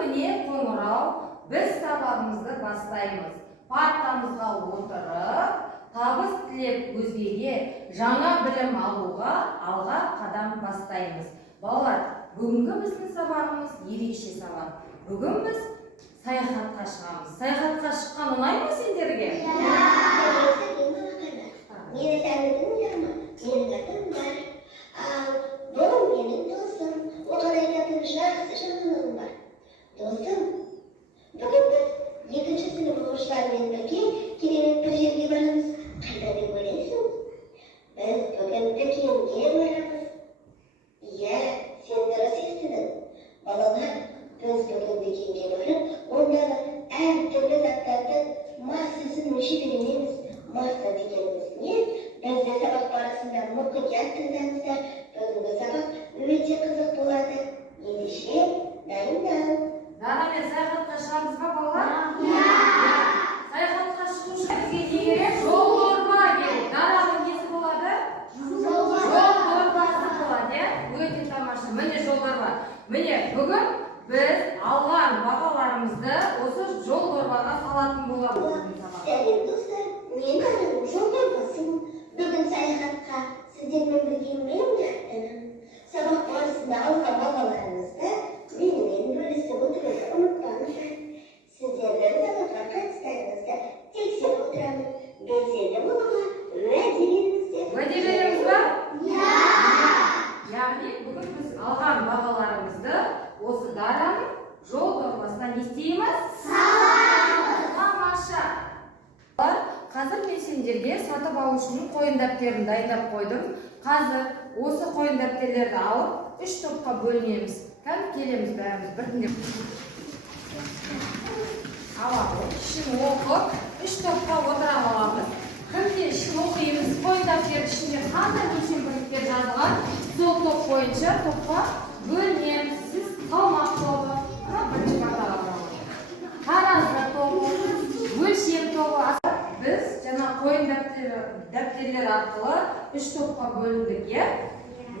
міне қоңырау, біз сабағымызды бастаймыз. Партамызға отырып, табыс тілеп өзгеге, жаңа білім алуға алға қадам бастаймыз. Балалар, бүгінгі біздің сабағымыз ерекше сабақ. Бүгін біз саяхатқа шығамыз. Саяхатқа шыққан ұнай ма сендерге? Менің досым, оған айтатын жақсы жаңалығым бар. Досым, бүгін біз екінші сынып оқушыларымен бірге керемет бір жерге барамыз. Қайда деп ойлайсың? Біз бүгін дүкенге барамыз. Иә, сен дұрыс естідің. Балалар, біз бүгін дүкенге барып, ондағы әртүрлі заттардың массасын өлшеп үйренеміз. Масса дегеніміз не? Бізді сабақ барысында мұқият тыңдаңыздар. Бүгінгі сабақ өте қызық болады. Ендеше дайындал. Дарамен саяхатқа шығамыз ба, балалар? Саяхатқа шығу үшін бізге не керек? Жол дорба керек. Дараның несі болады? Жол дорбасы болады, өте тамаша. Міне жол дорба. Міне бүгін біз алған бағаларымызды осы жол дорбаға салатын боламыз. Сәлем достар, мен Дараның жол дорбасымын. Бүгін саяхатқа сіздермен бірге мен жаттым. Сабақ барысында алған бағаларыңызды менімен бөлісіп отыруды ұмытпаңыздар. Сіздердің сабаққа қатыстарыңызды тексеріп отырамын. Белсенді болуға уәде беріңіздер. Уәде береміз ба? Яғни бүгін біз алған бағаларымызды осы Дараның жол дорбасына не істейміз? Саламыз. Тамаша. Қазір мен сендерге сатып алушының қойын дәптерін дайындап қойдым. Қазір осы қойын дәптерлерді алып, 3 топқа бөлінеміз. Кәдімгі келеміз бәріміз біртіндеп. Аламыз, ішін оқып, 3 топқа отыра аламыз. Кімде ішін оқимыз, қойын дәптердің ішінде қандай өлшем бірліктер жазылған, сол топ бойынша топқа бөлінеміз. Сіз салмақ тобы, бірінші партаға барамыз. Таразы тобы, өлшем тобы. Біз жаңа қойын дәптерлер арқылы 3 топқа бөліндік.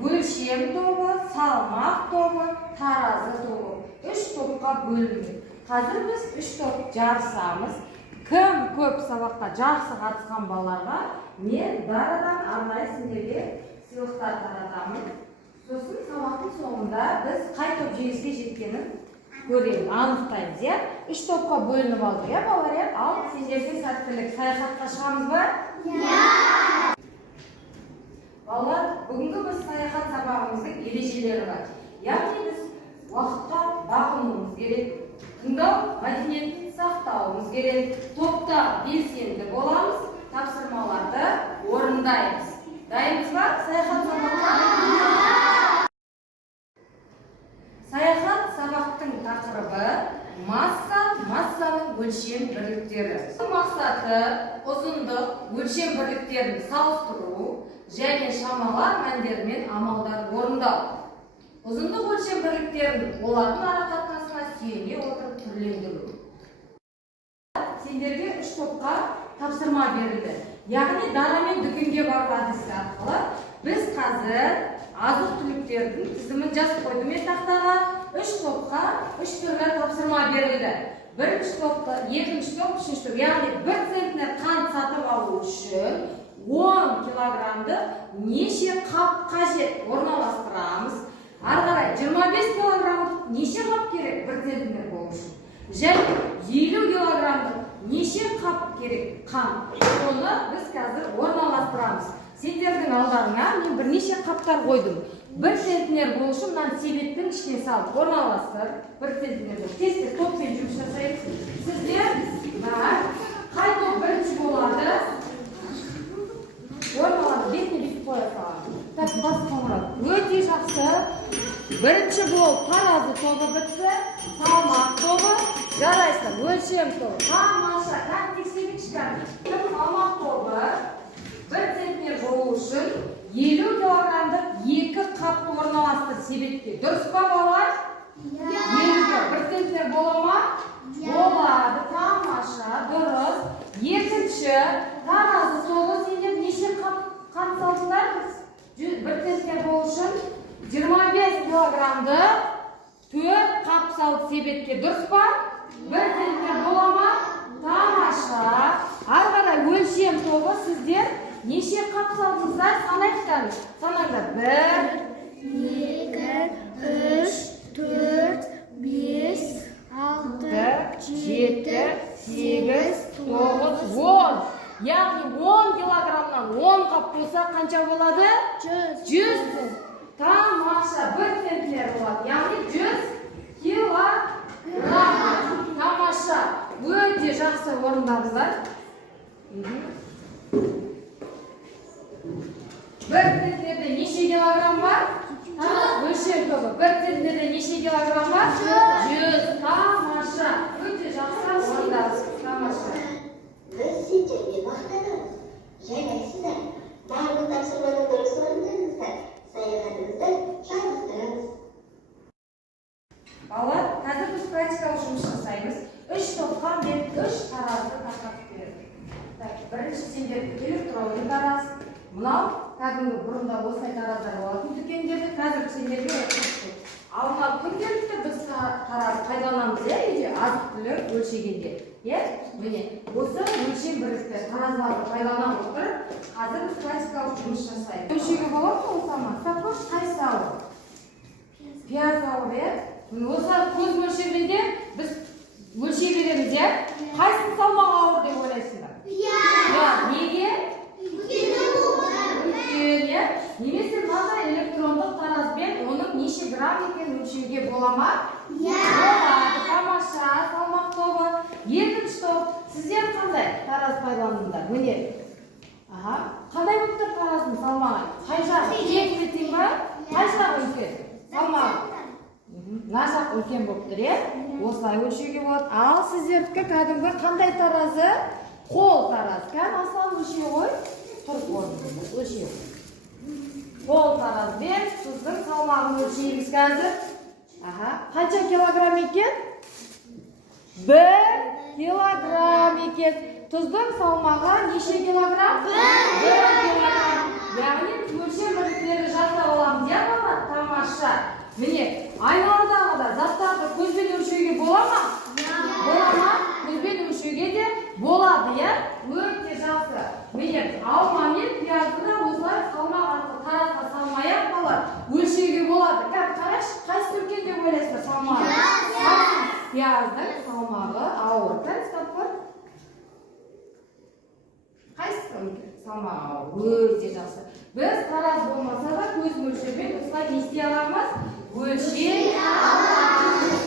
Өлшем тобы, салмақ тобы, таразы тобы. 3 топқа бөліндік. Қазір біз 3 топ жарысамыз. Кім көп сабаққа жақсы қатысқан балаларға мен Дарадан арнайы сендерге сыйлықтар таратамын. Сосын сабақтың соңында біз қай топ жеңіске жеткенін көреміз, анықтаймыз. 3 топқа бөлініп алдық, балалар. Ал сендерге сәттілік. Саяхатқа шығамыз ба? Балалар, бүгінгі біз саяхат сабағымыздың ережелері бар. Яғни біз уақытқа бағынуымыз керек, тыңдау мәдениетін сақтауымыз керек, топта белсенді боламыз, тапсырмаларды орындаймыз. Дайынбыз ба саяхат сабаққа? Саяхат сабақтың тақырыбы массаның өлшем бірліктері. Мақсаты ұзындық өлшем бірліктерін салыстыру және шамалар мәндермен амалдар орындау. Ұзындық өлшем бірліктерін олардың арақатынасына сүйене отырып түрлендіру. Сендерге 3 топқа тапсырма берілді. Яғни Дарамен дүкенге бару әдісі арқылы біз қазір азық-түліктердің тізімін жазып қойдым мен тақтаға. 3 топқа 3 түрлі тапсырма берілді. Бірінші топта, екінші топ, үшінші топ. Яғни 1 центнер қант сатып алу үшін 10 килограмды неше қап қажет орналастырамыз. Ары қарай 25 килограмдық неше қап керек 1 центнер болу үшін. Және 50 килограмдық неше қап керек қант. Оны біз қазір орналастырамыз. Сендердің алдарыңа мен бірнеше қаптар қойдым. 1 центнер болу үшін мынаны себеттің ішіне салып орналастыр. 1 центнер болып. Тез топпен жұмыс жасайық. Сіздер қай топ бірінші болады? Орналады, бетіне бүйтіп қоя салады. Так, бас қоңырады. Өте жақсы. Бірінші болып таразы тобы бітті, салмақ тобы, жарайсың, өлшем тобы. Тамаша, так тексерейік шыққан. Салмақ тобы 1 центнер болу үшін 50 килограмдық 2 қапты орналастыр себетке. Дұрыс па балалар? 1 центнер бола ма? Болады, тамаша, дұрыс. Екінші таразы тобы сендер неше қант салдыңдар? 1 центнер болу үшін 25 килограмды 4 қап салды себетке, дұрыс па? 1 центнер бола ма? Тамаша. Ары қарай өлшем тобы сіздер неше қап салдыңыздар? Санайықтар. Санаңдар. 1, 2, 3, 4, 5, 6, 7, 8, 9, 10. Яғни 10 килограммнан 10 қап болса қанша болады? 100. Тамаша. 1 центнер болады. Яғни 100 килограмм. Тамаша. Өте жақсы орындадыңыздар. 1 центнерде неше килограмм бар? Өлшем тобы. 1 центнерде неше килограмм бар? 100. Тамаша. Өте жақсы орындадыңыз. Тамаша. Biz sendерге мақтанамыз. Жарайсыздар. Барлық тапсырманы дұрыс орындаңыздар. Саяхатымызды жалғастырамыз. Балалар, қазір біз практикалық жұмыс жасаймыз. 3 топқа мен 3 таразды тақап беремін. Бірінші сендер электронды тараз. Мынау кәдімгі бұрында осындай тараздар болатын дүкендерде, қазір сендерге ал мынау күнделікті біз тараз пайдаланамыз, үйде азық-түлік өлшегенде. Міне, осы өлшем бірліктер таразларды пайдаланып отырып, қазір біз практикалық жұмыс жасаймыз. Өлшеуге болады ма осы ама? Сапош қайсы ауыр? Пияз ауыр, осы көз мөлшерінде біз өлшей береміз, қайсының салмағы ауыр деп ойлайсыңдар? Неге? Үлкен, немесе мынандай электрондық таразбен оның неше грамм екенін өлшеуге бола ма? Болады. Тамаша. Салмақ тобы. Екінші топ. Сіздер қандай тараз пайдаландыңдар? Міне. Қандай болып тұр тараздың салмағы? Қай жақ? Кең бетін ба? Қай жақ үлкен? Салмағы. Мына жақ үлкен болып тұр, осылай өлшеуге болады. Ал сіздердікі кәдімгі қандай таразы? Қол тараз. Кән асылан өлшеу ғой? Тұрып орнында өлшеу. Қол таразбен тұздың салмағын өлшейміз қазір. Қанша килограмм екен? 1 килограмм екен. Тұздың салмағы неше килограмм? 1 килограмм. Яғни өлшем бірліктерді жасап аламыз, балалар? Тамаша. Міне, айналадағы да заттарды көзбен өлшеуге бола ма? Бола ма? Көзбен өлшеуге де болады, өте жақсы. Міне, алма мен пиязды да осылай салмақ арқылы таразға салмай-ақ балалар өлшеуге болады. Қарашы, қайсы үлкен деп ойлайсыздар салмағы? Пияздың салмағы ауыр. Қайсы салмағы ауыр? Өте жақсы. Біз тараз болмаса да көз мөлшермен осылай не істей аламыз? Өлшей аламыз.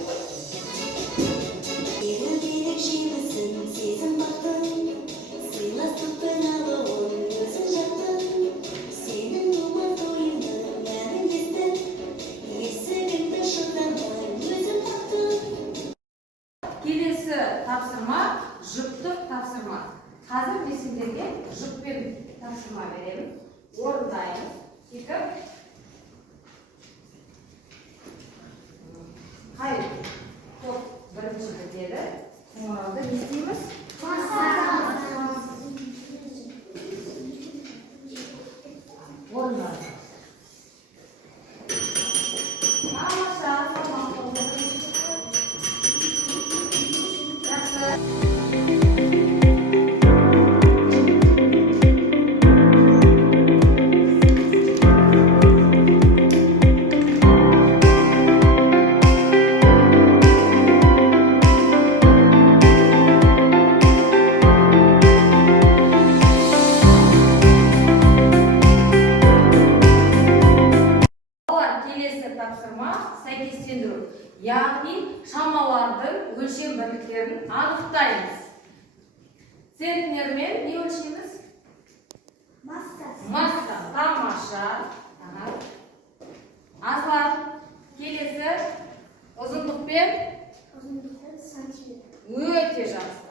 Келесі тапсырма жұптық тапсырма. Қазір мен сендерге жұппен тапсырма беремін. Орындаймыз. Қай топ бірінші бітеді? Қоңырауды не істейміз? Орындаймыз. Тамаша, салмақ тобы. Жақсы. Сәйкестендіру. Яғни шамалардың өлшем бірліктерін анықтаймыз. Центнермен не өлшейміз? Масса. Тамаша. Аслан, келесі ұзындықпен? Өте жақсы.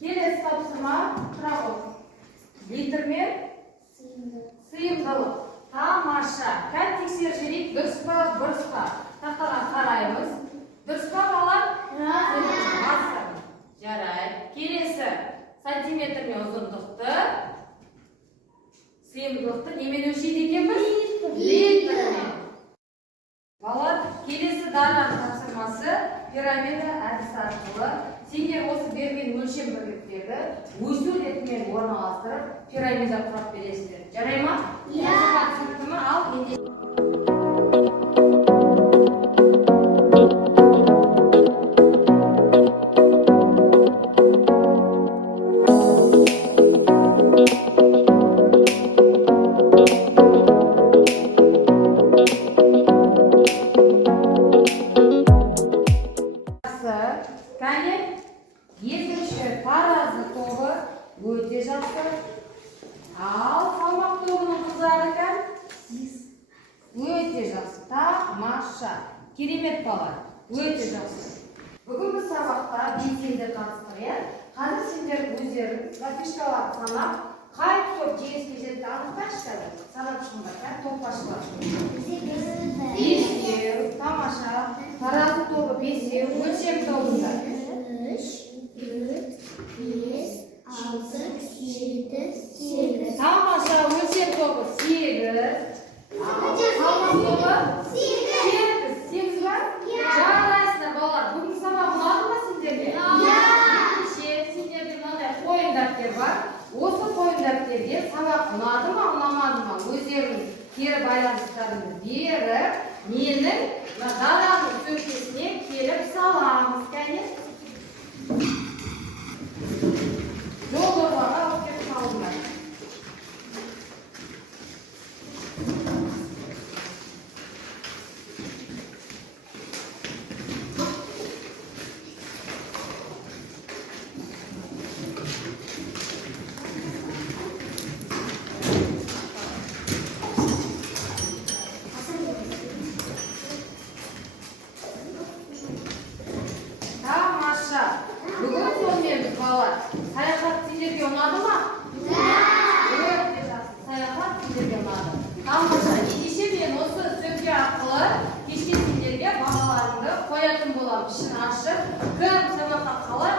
Келесі тапсырма тұрағы. Литрмен? Сыйымдылық. Тамаша. Кән тексер жерейік, дұрыс па, бұрыс па? Тақтаға қараймыз. Дұрыс па, балар? Жарай. Келесі сантиметрмен ұзындықты, сыйымдылықты немен өлшейді екенбіз? Литрмен. Балар? Дараның тапсырмасы пирамида әдісі арқылы сендер осы берген өлшем бірліктерді өсу ретімен орналастырып пирамида құрап бересіңдер. Жарай ма? Иә. Түсінікті ме? Ал енді кәне екінші таразы тобы өте жақсы. Ал салмақ тобының қыздары екен өте жақсы. Тамаша. Керемет бала. Өте жақсы. Бүгінгі сабақта белсенді қатыстық, иә? Қазір сендер өздерің запишкаларды санап, қай топ жеңіске жетті анықтайсыздар. Санап шығыңдар, топпашылар. Бесеу, тамаша. Таразы тобы бесеу, өлшем тобында. 3, 4, 5, 6, 7, 8. Тамаша, өлшем тобы 8. Салмақ тобы 8 ба? Жарайсыздар балалар. Бүгінгі сабақ ұнады ма сендерге? Сендерде мынандай қойын дәптер бар. Осы қойын дәптерге сабақ ұнады ма, ұнамады ма? Өздеріңіз кері байланыстарыңызды беріп, менің Дараның сөмкесіне келіп саламыз, кәне. Жол дорбаға алып келіп салыңдар. Тамаша. Бүгін сонымен балалар, саяхат сендерге ұнады ма? Өте жақсы. Саяхат сендерге ұнады. Тамаша. Ендеше мен осы сөмке арқылы кешке сендерге бағаларыңды қоятын боламын. Ішін ашып, кім сабаққа қалай